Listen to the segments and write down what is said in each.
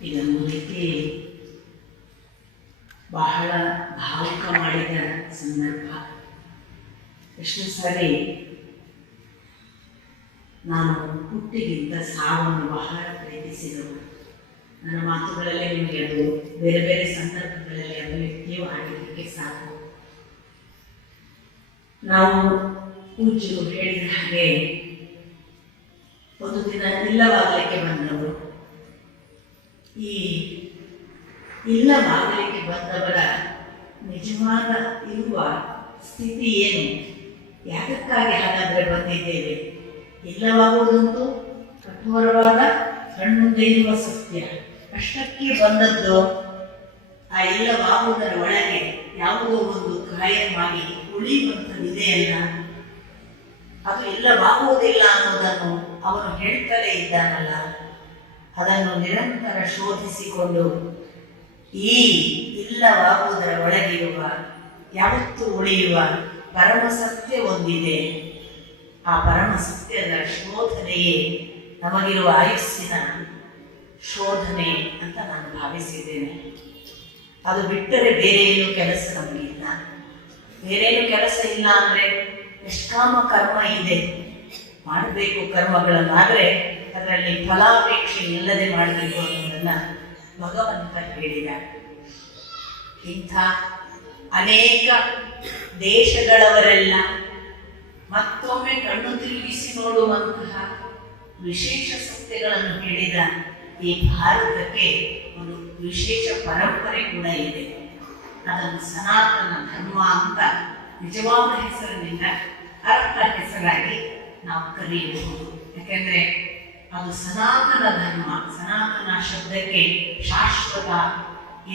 ರೀತಿ ಬಹಳ ಭಾವುಕ ಮಾಡಿದ ಸಂದರ್ಭ. ಎಷ್ಟು ಸರಿ ನಾನು ಹುಟ್ಟಿಗಿಂತ ಸಾವನ್ನು ಬಹಳ ಪ್ರೀತಿಸಿದವು ನನ್ನ ಮಾತುಗಳಲ್ಲೇ ನಿಮಗೆ ಅದು, ಬೇರೆ ಬೇರೆ ಸಂದರ್ಭಗಳಲ್ಲಿ ಅಭಿವ್ಯಕ್ತಿಯೂ ಆಗಿದ್ದಕ್ಕೆ ಸಾಕು. ನಾವು ಪೂಜೆಗೂ ಹೇಳಿದ ಹಾಗೆ, ಒಂದು ದಿನ ಇಲ್ಲವಾಗಲಿಕ್ಕೆ ಬಂದವರು. ಈ ಇಲ್ಲವಾಗಲಿಕ್ಕೆ ಬಂದವರ ನಿಜವಾದ ಇರುವ ಸ್ಥಿತಿ ಏನು? ಯಾಕಕ್ಕಾಗಿ ಹಾಗಾದರೆ ಬಂದಿದ್ದೇವೆ? ಇಲ್ಲವಾಗುವುದಂತೂ ಕಠೋರವಾದ ಕಣ್ಣು ಇರುವ ಸತ್ಯ. ಅಷ್ಟಕ್ಕೆ ಬಂದದ್ದು ಆ ಇಲ್ಲವಾಗುವುದರ ಒಳಗೆ ಯಾವುದೋ ಒಂದು ಕಾಯಮಾಗಿ ಉಳಿಯುವಂಥದ್ದಿದೆಯಲ್ಲ ಅದು ಇಲ್ಲವಾಗುವುದಿಲ್ಲ ಅನ್ನೋದನ್ನು ಅವನು ಹೇಳ್ತಲೇ ಇದ್ದಾನಲ್ಲ. ಅದನ್ನು ನಿರಂತರ ಶೋಧಿಸಿಕೊಂಡು ಈ ಇಲ್ಲವಾಗುವುದರ ಒಳಗಿರುವ, ಯಾವತ್ತೂ ಉಳಿಯುವ ಪರಮ ಸತ್ಯ ಒಂದಿದೆ ಆ ಪರಮ ಸತ್ಯದ ಶೋಧನೆಯೇ ನಮಗಿರುವ ಆಯುಸ್ಸಿನ ಶೋಧನೆ ಅಂತ ನಾನು ಭಾವಿಸಿದ್ದೇನೆ. ಅದು ಬಿಟ್ಟರೆ ಬೇರೆ ಏನು ಕೆಲಸ ನಮಗಿಲ್ಲ. ಬೇರೆ ಏನು ಕೆಲಸ ಇಲ್ಲ ಅಂದರೆ ನಿಷ್ಕಾಮ ಕರ್ಮ ಇದೆ. ಮಾಡಬೇಕು ಕರ್ಮಗಳನ್ನಾದರೆ ಅದರಲ್ಲಿ ಫಲಾಪೇಕ್ಷೆ ಇಲ್ಲದೆ ಮಾಡಬೇಕು ಅನ್ನೋದನ್ನು ಭಗವಂತ ಹೇಳಿದ ಇಂಥ ಅನೇಕ ದೇಶಗಳವರೆಲ್ಲ ಮತ್ತೊಮ್ಮೆ ಕಣ್ಣು ತಿರುಗಿಸಿ ನೋಡುವಂತಹ ವಿಶೇಷ ಸತ್ಯಗಳನ್ನು ಹೇಳಿದ ಈ ಭಾರತಕ್ಕೆ ಒಂದು ವಿಶೇಷ ಪರಂಪರೆ ಕೂಡ ಇದೆ. ಅದನ್ನು ಸನಾತನ ಧರ್ಮ ಅಂತ ನಿಜವಾದ ಹೆಸರಿನಿಂದ ಅರ್ಥ ಹೆಸರಾಗಿ ನಾವು ಕರೆಯಬಹುದು. ಯಾಕೆಂದ್ರೆ ಅದು ಸನಾತನ ಧರ್ಮ, ಸನಾತನ ಶಬ್ದಕ್ಕೆ ಶಾಶ್ವತ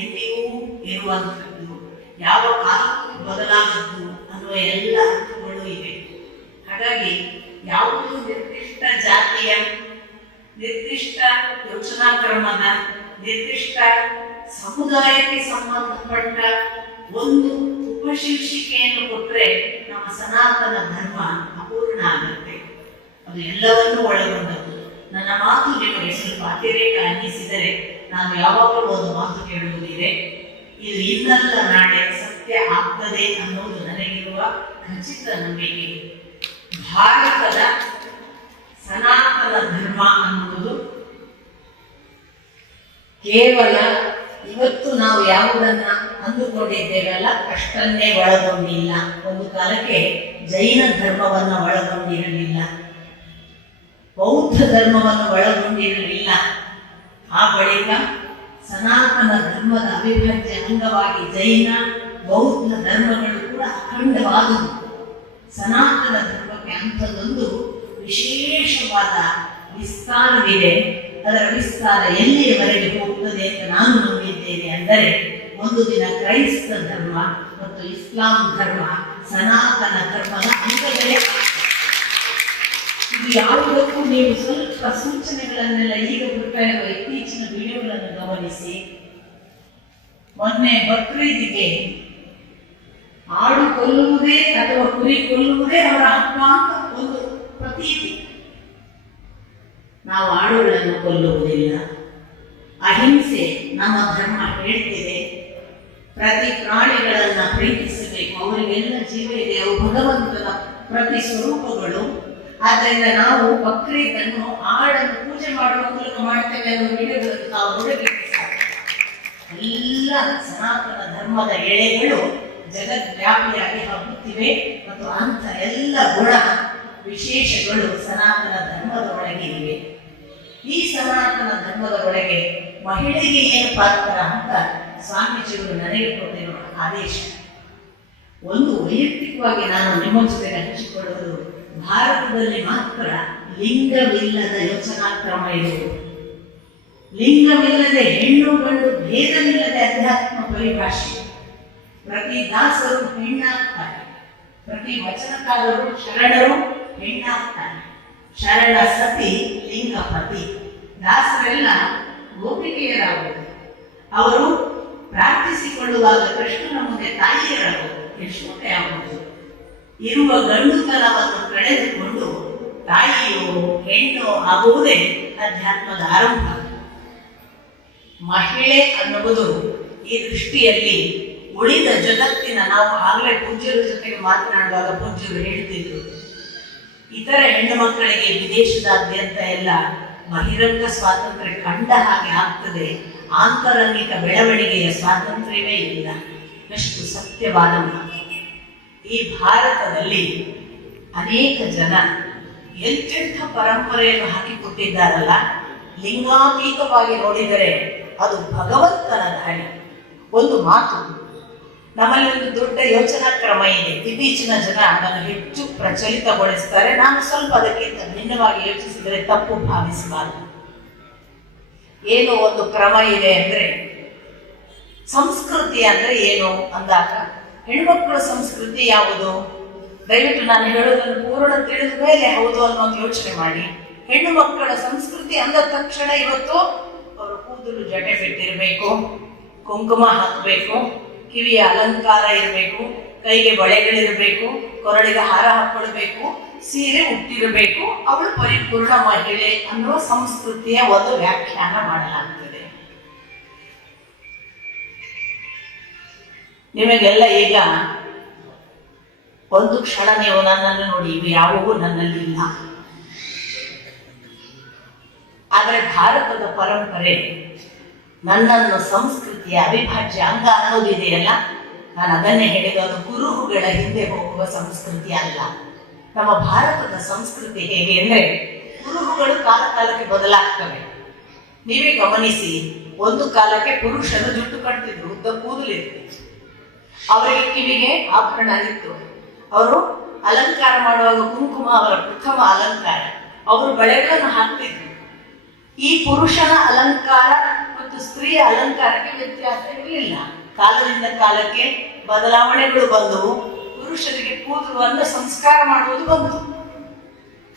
ಎಲ್ಲಿಯೂ ಇರುವಂಥದ್ದು, ಯಾವ ಕಾಲಕ್ಕೂ ಬದಲಾಗದ್ದು ಅನ್ನುವ ಎಲ್ಲ ಅರ್ಥಗಳು ಇವೆ. ಹಾಗಾಗಿ ಯಾವುದೋ ನಿರ್ದಿಷ್ಟ ಜಾತಿಯ, ನಿರ್ದಿಷ್ಟ ಯೋಚನಾ ಕ್ರಮದ ನಿರ್ದಿಷ್ಟ ಸಮುದಾಯಕ್ಕೆ ಸಂಬಂಧಪಟ್ಟ ಒಂದು ಉಪಶೀರ್ಷಿಕೆಯನ್ನು ಕೊಟ್ಟರೆ ನಮ್ಮ ಸನಾತನ ಧರ್ಮ ಅಪೂರ್ಣ ಆಗುತ್ತೆ. ಅದು ಎಲ್ಲವನ್ನೂ ಒಳಗೊಂಡದ್ದು. ನನ್ನ ಮಾತು ನಿಮಗೆ ಸ್ವಲ್ಪ ಅತಿರೇಕ ಅನ್ನಿಸಿದರೆ ನಾನು ಯಾವಾಗಲೂ ಒಂದು ಮಾತು ಕೇಳುವುದಿದೆ. ಇದು ಇನ್ನಲ್ಲ ನಾಳೆ ಸತ್ಯ ಆಗ್ತದೆ ಅನ್ನೋದು ನನಗಿರುವ ಖಚಿತ ನಂಬಿಕೆ. ಭಾರತದ ಸನಾತನ ಧರ್ಮ ಅನ್ನುವುದು ಕೇವಲ ಇವತ್ತು ನಾವು ಯಾವುದನ್ನ ಅಂದುಕೊಂಡಿದ್ದೇವಲ್ಲ, ಅಷ್ಟನ್ನೇ ಒಳಗೊಂಡಿಲ್ಲ. ಒಂದು ಕಾಲಕ್ಕೆ ಜೈನ ಧರ್ಮವನ್ನ ಒಳಗೊಂಡಿರಲಿಲ್ಲ. ಬೌದ್ಧ ಧರ್ಮವನ್ನು ಒಳಗೊಂಡಿರಲಿಲ್ಲ. ಆ ಬಳಿಕ ಸನಾತನ ಧರ್ಮದ ಅವಿಭಾಜ್ಯ ಅಂಗವಾಗಿ ಜೈನ, ಬೌದ್ಧ ಧರ್ಮಗಳು ಕೂಡ ಅಖಂಡವಾದವು. ಸನಾತನ ಧರ್ಮಕ್ಕೆ ಅಂಥದ್ದೊಂದು ವಿಶೇಷವಾದ ವಿಸ್ತಾರವಿದೆ. ಅದರ ವಿಸ್ತಾರ ಎಲ್ಲಿಯವರೆಗೆ ಹೋಗುತ್ತದೆ ಅಂತ ನಾನು ನಂಬಿದ್ದೇನೆ ಅಂದರೆ, ಒಂದು ದಿನ ಕ್ರೈಸ್ತ ಧರ್ಮ ಮತ್ತು ಇಸ್ಲಾಂ ಧರ್ಮ ಸನಾತನ ಧರ್ಮದ ಅಂಗಗಳೇ. ಯಾವುದಕ್ಕೂ ನೀವು ಸ್ವಲ್ಪ ಸೂಚನೆಗಳನ್ನೆಲ್ಲ ಈಗ ಬಿಡ್ತಾ ಇತ್ತೀಚಿನ ವಿಡಿಯೋಗಳನ್ನು ಗಮನಿಸಿ. ಮೊನ್ನೆ ಬಕ್ರೀದಿಗೆ ಆಡು ಕೊಲ್ಲುವುದೇ ಅಥವಾ ಕುರಿ ಕೊಲ್ಲುವುದೇ ಅವರ ಹಬ್ಬ ಒಂದು ಪ್ರತೀತಿ. ನಾವು ಆಡುಗಳನ್ನು ಕೊಲ್ಲುವುದಿಲ್ಲ. ಅಹಿಂಸೆ ನಮ್ಮ ಧರ್ಮ ಹೇಳ್ತಿದೆ. ಪ್ರತಿ ಪ್ರಾಣಿಗಳನ್ನು ಪ್ರೀತಿಸಬೇಕು. ಅವರಿಗೆಲ್ಲ ಜೀವ ಇದೆ. ಅವು ಭಗವಂತನ ಪ್ರತಿ ಸ್ವರೂಪಗಳು. ಆದ್ದರಿಂದ ನಾವು ಬಕ್ರೀದನ್ನು ಆಡನ್ನು ಪೂಜೆ ಮಾಡುವ ಮೂಲಕ ಮಾಡ್ತೇವೆ ಅನ್ನೋ ವಿಡಿಯೋಗಳನ್ನು ನಾವು ನೋಡಬೇಕು. ಎಲ್ಲ ಸನಾತನ ಧರ್ಮದ ಎಳೆಗಳು ಜಗದ್ವ್ಯಾಪಿಯಾಗಿ ಹಬ್ಬುತ್ತಿವೆ ಮತ್ತು ಅಂತ ಎಲ್ಲ ಗುಣ ವಿಶೇಷಗಳು ಸನಾತನ ಧರ್ಮದ ಒಳಗೆ ಇವೆ ಈ ಸನಾತನ ಧರ್ಮದ ಒಳಗೆ ಮಹಿಳೆಗೆ ಏನು ಪಾತ್ರ ಅಂತ ಸ್ವಾಮೀಜಿಗಳು ನನಗೆ ಕೊಟ್ಟಿರುವ ಆದೇಶ ಒಂದು ವೈಯಕ್ತಿಕವಾಗಿ ನಾನು ನಿಮ್ಮ ಜೊತೆ ಹಂಚಿಕೊಳ್ಳುವುದು ಭಾರತದಲ್ಲಿ ಮಾತ್ರ ಲಿಂಗವಿಲ್ಲದ ಯೋಚನಾ ಕ್ರಮ ಇರುವುದು ಲಿಂಗವಿಲ್ಲದೆ ಹೆಣ್ಣು ಗಂಡು ಭೇದವಿಲ್ಲದೆ ಅಧ್ಯಾತ್ಮ ಪರಿಭಾಷೆ. ಪ್ರತಿ ದಾಸರು ಹೆಣ್ಣಾಗ್ತಾರೆ. ಪ್ರತಿ ವಚನಕಾರರು ಶರಣರು ಹೆಣ್ಣಾಗ್ತಾರೆ. ಶರಣ ಸತಿ ಲಿಂಗಪತಿ ದಾಸರೆಲ್ಲ ಗೋಪಿಕೆಯರಾಗುವುದು ಅವರು ಪ್ರಾರ್ಥಿಸಿಕೊಳ್ಳುವಾಗ ಕೃಷ್ಣನ ಮುಂದೆ ತಾಯಿಯರಾಗುವುದು ಯಶೋದೆ ಆಗುವುದು ಇರುವ ಗಂಡುತನವನ್ನು ಕಳೆದುಕೊಂಡು ತಾಯಿಯೋ ಹೆಣ್ಣು ಆಗುವುದೇ ಅಧ್ಯಾತ್ಮದ ಆರಂಭ. ಮಹಿಳೆ ಅನ್ನುವುದು ಈ ದೃಷ್ಟಿಯಲ್ಲಿ ಉಳಿದ ಜಗತ್ತಿನ ನಾವು ಆಗಲೇ ಪೂಜ್ಯರ ಜೊತೆಗೆ ಮಾತನಾಡುವಾಗ ಪೂಜ್ಯರು ಹೇಳುತ್ತಿದ್ದರು ಇತರ ಹೆಣ್ಣು ಮಕ್ಕಳಿಗೆ ವಿದೇಶದಾದ್ಯಂತ ಎಲ್ಲ ಬಹಿರಂಗ ಸ್ವಾತಂತ್ರ್ಯ ಕಂಡ ಹಾಗೆ ಆಗ್ತದೆ. ಆಂತರಂಗಿಕ ಬೆಳವಣಿಗೆಯ ಸ್ವಾತಂತ್ರ್ಯವೇ ಇಲ್ಲ. ಎಷ್ಟು ಸತ್ಯವಾದ ಮಾತು. ಈ ಭಾರತದಲ್ಲಿ ಅನೇಕ ಜನ ಎಂತೆಂಥ ಪರಂಪರೆಯನ್ನು ಹಾಕಿಕೊಟ್ಟಿದ್ದಾರಲ್ಲ? ಲಿಂಗಾತೀತವಾಗಿ ನೋಡಿದರೆ ಅದು ಭಗವಂತನ ದಾರಿ. ಒಂದು ಮಾತು, ನಮ್ಮಲ್ಲಿ ಒಂದು ದೊಡ್ಡ ಯೋಚನಾ ಕ್ರಮ ಇದೆ. ಇತ್ತೀಚಿನ ಜನ ಅದನ್ನು ಹೆಚ್ಚು ಪ್ರಚಲಿತಗೊಳಿಸ್ತಾರೆ. ನಾನು ಸ್ವಲ್ಪ ಅದಕ್ಕಿಂತ ಭಿನ್ನವಾಗಿ ಯೋಚಿಸಿದರೆ ತಪ್ಪು ಭಾವಿಸಬಾರದು. ಏನು ಒಂದು ಕ್ರಮ ಇದೆ ಅಂದ್ರೆ, ಸಂಸ್ಕೃತಿ ಅಂದ್ರೆ ಏನು ಅಂದಾಗ ಹೆಣ್ಮಕ್ಳ ಸಂಸ್ಕೃತಿ ಯಾವುದು? ದಯವಿಟ್ಟು ನಾನು ಹೇಳೋದನ್ನು ಪೂರ್ಣ ತಿಳಿದ ಮೇಲೆ ಹೌದು ಅನ್ನೋದು ಯೋಚನೆ ಮಾಡಿ. ಹೆಣ್ಣು ಮಕ್ಕಳ ಸಂಸ್ಕೃತಿ ಅಂದ ತಕ್ಷಣ ಇವತ್ತು ಅವರು ಕೂದಲು ಜಟೆ ಬಿಟ್ಟಿರಬೇಕು, ಕುಂಕುಮ ಹಾಕಬೇಕು, ಕಿವಿಯ ಅಲಂಕಾರ ಇರಬೇಕು, ಕೈಗೆ ಬಳೆಗಳಿರಬೇಕು, ಕೊರಳಿಗೆ ಹಾರ ಹಾಕೊಳ್ಬೇಕು, ಸೀರೆ ಉಟ್ಟಿರಬೇಕು, ಅವಳು ಪರಿಪೂರ್ಣ ಮಹಿಳೆ ಅನ್ನುವ ಸಂಸ್ಕೃತಿಯ ಒಂದು ವ್ಯಾಖ್ಯಾನ ಮಾಡಲಾಗ್ತದೆ. ನಿಮಗೆಲ್ಲ ಈಗ ಒಂದು ಕ್ಷಣ ನೀವು ನನ್ನನ್ನು ನೋಡಿ ಇವು ನನ್ನಲ್ಲಿ ಇಲ್ಲ. ಆದರೆ ಭಾರತದ ಪರಂಪರೆ, ನನ್ನನ್ನು ಸಂಸ್ಕೃತಿಯ ಅವಿಭಾಜ್ಯ ಅಂಗ ಅನ್ನೋದಿದೆಯಲ್ಲ ನಾನು ಅದನ್ನೇ ಹೇಳಿದ ಅದು ಕುರುಹುಗಳ ಹಿಂದೆ ಹೋಗುವ ಸಂಸ್ಕೃತಿ ಅಲ್ಲ. ನಮ್ಮ ಭಾರತದ ಸಂಸ್ಕೃತಿ ಹೇಗೆ ಅಂದ್ರೆ ಕುರುಹುಗಳು ಕಾಲ ಕಾಲಕ್ಕೆ ಬದಲಾಗ್ತವೆ. ನೀವೇ ಗಮನಿಸಿ, ಒಂದು ಕಾಲಕ್ಕೆ ಪುರುಷರು ಜುಟ್ಟು ಕಟ್ತಿದ್ರು, ಉದ್ದ ಕೂದಲಿರ್ತಿತ್ತು ಅವರಿಗೆ ಕಿವಿಗೆ ಆಭರಣ ಇತ್ತು. ಅವರು ಅಲಂಕಾರ ಮಾಡುವಾಗ ಕುಂಕುಮ, ಅವರ ಪ್ರಥಮ ಅಲಂಕಾರ. ಅವರು ಬಳೆಗಳನ್ನು ಹಾಕ್ತಿದ್ರು. ಈ ಪುರುಷನ ಅಲಂಕಾರ ಮತ್ತು ಸ್ತ್ರೀಯ ಅಲಂಕಾರಕ್ಕೆ ವ್ಯತ್ಯಾಸ ಇರಲಿಲ್ಲ. ಕಾಲದಿಂದ ಕಾಲಕ್ಕೆ ಬದಲಾವಣೆಗಳು ಬಂದವು. ಪುರುಷರಿಗೆ ಕೂದಲು ಅನ್ನ ಸಂಸ್ಕಾರ ಮಾಡುವುದು ಬಂತು.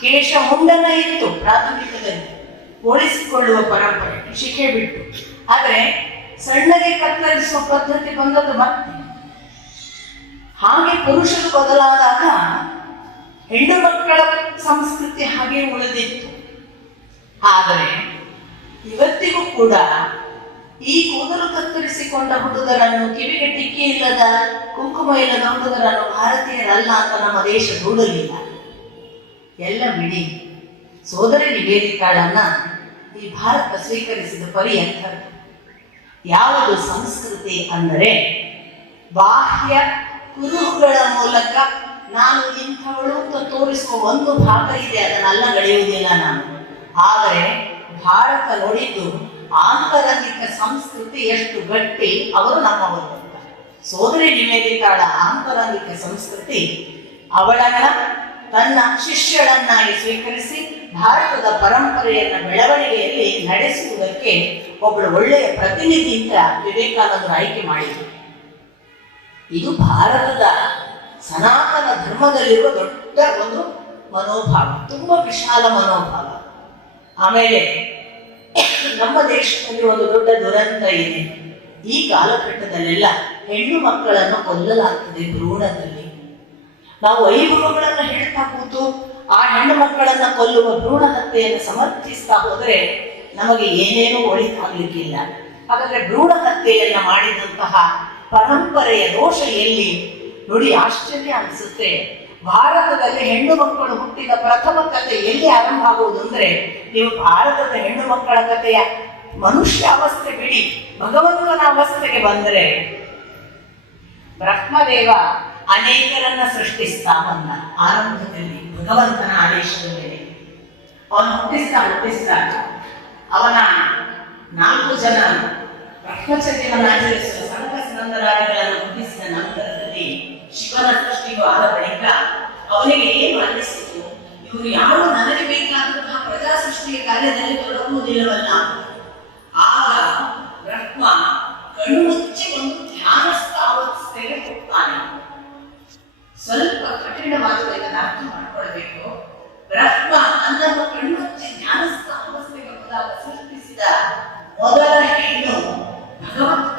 ಕೇಶ ಮುಂಡನ ಇತ್ತು ಪ್ರಾಥಮಿಕದಲ್ಲಿ. ಹೋಲಿಸಿಕೊಳ್ಳುವ ಪರಂಪರೆ ಶಿಖೆ ಬಿಟ್ಟು. ಆದರೆ ಸಣ್ಣಗೆ ಕತ್ತರಿಸುವ ಪದ್ಧತಿ ಬಂದದ್ದು ಮತ್ತೆ. ಹಾಗೆ ಪುರುಷರು ಬದಲಾದಾಗ ಹೆಣ್ಣು ಮಕ್ಕಳ ಸಂಸ್ಕೃತಿ ಹಾಗೆ ಉಳಿದಿತ್ತು. ಆದರೆ ಇವತ್ತಿಗೂ ಕೂಡ ಈ ಕೂದಲು ಕತ್ತರಿಸಿಕೊಂಡ ಹುಡುಗರನ್ನು ಕಿವಿಗೆ ಟಿಕ್ಕಿ ಇಲ್ಲದ ಕುಂಕುಮ ಇಲ್ಲದ ಹುಡುಗರನ್ನು ಭಾರತೀಯರಲ್ಲ ಅಂತ ನಮ್ಮ ದೇಶ ದೂಡಲಿಲ್ಲ. ಎಲ್ಲ ಬಿಡಿ. ಸೋದರಿ ನಿವೇದಿತಾಳನ್ನ ಈ ಭಾರತ ಸ್ವೀಕರಿಸಿದ ಪರಿ ಅಂತ ಯಾವುದು ಸಂಸ್ಕೃತಿ ಅಂದರೆ ಬಾಹ್ಯ ಕುರುಹುಗಳ ಮೂಲಕ ನಾನು ಇಂಥವಳು ಅಂತ ತೋರಿಸುವ ಒಂದು ಭಾಗ ಇದೆ ಅದನ್ನೆಲ್ಲ ಗಳೆಯುವುದಿಲ್ಲ ನಾನು. ಆದರೆ ಭಾರತ ನೋಡಿದ್ದು ಆಂತರಂಗಿಕ ಸಂಸ್ಕೃತಿ ಎಷ್ಟು ಗಟ್ಟಿ, ಅವರು ನಮ್ಮವರು ಅಂತ. ಸೋದರಿ ನಿವೇದಿತಾಳ ಆಂತರಂಗಿಕ ಸಂಸ್ಕೃತಿ, ಅವಳನ್ನ ತನ್ನ ಶಿಷ್ಯಳನ್ನಾಗಿ ಸ್ವೀಕರಿಸಿ ಭಾರತದ ಪರಂಪರೆಯನ್ನ ಬೆಳವಣಿಗೆಯಲ್ಲಿ ನಡೆಸುವುದಕ್ಕೆ ಒಬ್ಬಳು ಒಳ್ಳೆಯ ಪ್ರತಿನಿಧಿ ಅಂತ ವಿವೇಕಾನಂದರು ಆಯ್ಕೆ ಮಾಡಿದರು. ಇದು ಭಾರತದ ಸನಾತನ ಧರ್ಮದಲ್ಲಿರುವ ದೊಡ್ಡ ಒಂದು ಮನೋಭಾವ, ತುಂಬ ವಿಶಾಲ ಮನೋಭಾವ. ಆಮೇಲೆ ನಮ್ಮ ದೇಶದಲ್ಲಿ ಒಂದು ದೊಡ್ಡ ದುರಂತ ಇದೆ. ಈ ಕಾಲಘಟ್ಟದಲ್ಲೆಲ್ಲ ಹೆಣ್ಣು ಮಕ್ಕಳನ್ನು ಕೊಲ್ಲಲಾಗ್ತದೆ ಭ್ರೂಣದಲ್ಲಿ. ನಾವು ಐಗುರುಗಳನ್ನು ಹೇಳ್ತಾ ಕೂತು ಆ ಹೆಣ್ಣು ಮಕ್ಕಳನ್ನು ಕೊಲ್ಲುವ ಭ್ರೂಣ ಹತ್ಯೆಯನ್ನು ಸಮರ್ಥಿಸ್ತಾ ಹೋದರೆ ನಮಗೆ ಏನೇನೂ ಒಳಿತಾಗಲಿಕ್ಕಿಲ್ಲ. ಹಾಗಾದ್ರೆ ಭ್ರೂಣ ಹತ್ಯೆಯನ್ನ ಮಾಡಿದಂತಹ ಪರಂಪರೆಯ ದೋಷ ಎಲ್ಲಿ? ನೋಡಿ, ಆಶ್ಚರ್ಯ ಅನಿಸುತ್ತೆ. ಭಾರತದಲ್ಲಿ ಹೆಣ್ಣು ಮಕ್ಕಳು ಹುಟ್ಟಿದ ಪ್ರಥಮ ಕಥೆ ಎಲ್ಲಿ ಆರಂಭ ಆಗುವುದು ಅಂದ್ರೆ ನೀವು ಭಾರತದ ಹೆಣ್ಣು ಮಕ್ಕಳ ಕಥೆಯ ಮನುಷ್ಯ ಅವಸ್ಥೆ ಬಿಡಿ, ಭಗವಂತನ ಅವಸ್ಥೆಗೆ ಬಂದರೆ. ಬ್ರಹ್ಮದೇವ ಅನೇಕರನ್ನ ಸೃಷ್ಟಿಸ್ತಾ ಬಂದ ಆರಂಭದಲ್ಲಿ, ಭಗವಂತನ ಆದೇಶದ ಮೇಲೆ ಅವನು ಹುಟ್ಟಿಸ್ತಾ ಹುಟ್ಟಿಸ್ತಾ. ಅವನ ನಾಲ್ಕು ಜನ ಬ್ರಹ್ಮಚರ್ಯವನ್ನು ಆಚರಿಸುವ ಸಂಕಸನಂದರಾಯಗಳನ್ನು ಹುಟ್ಟಿಸಿದ ನಂತರದಲ್ಲಿ ಶಿವನ ಸೃಷ್ಟಿಯು ಆದ ಬಳಿಕ ಅವನಿಗೆ ಏನು ಅನ್ನಿಸಿತು? ಇವರು ಯಾರು? ನನಗೆ ಬೇಕಾದಂತಹ ಪ್ರಜಾ ಸೃಷ್ಟಿಯ ಕಾರ್ಯದಲ್ಲಿ ತೊಡಗುವುದಿಲ್ಲವಲ್ಲ. ಆಗ ಬ್ರಹ್ಮ ಕಣ್ಣು ಮುಚ್ಚಿ ಒಂದು ಧ್ಯಾನಸ್ಥ ಅವಸ್ಥೆಗೆ ಹೋಗ್ತಾನೆ. ಸ್ವಲ್ಪ ಕಠಿಣವಾದ ಇದನ್ನು ಅರ್ಥ ಮಾಡಿಕೊಳ್ಬೇಕು. ಬ್ರಹ್ಮ ಅನ್ನನ್ನು ಕಣ್ಣು ಮುಚ್ಚಿ ಧ್ಯಾನಸ್ಥ ಅವಸ್ಥೆಗೆ ಹೋದಾಗ ಸೃಷ್ಟಿಸಿದ ಮೊದಲ ಹೆಣ್ಣು ಭಗವತ್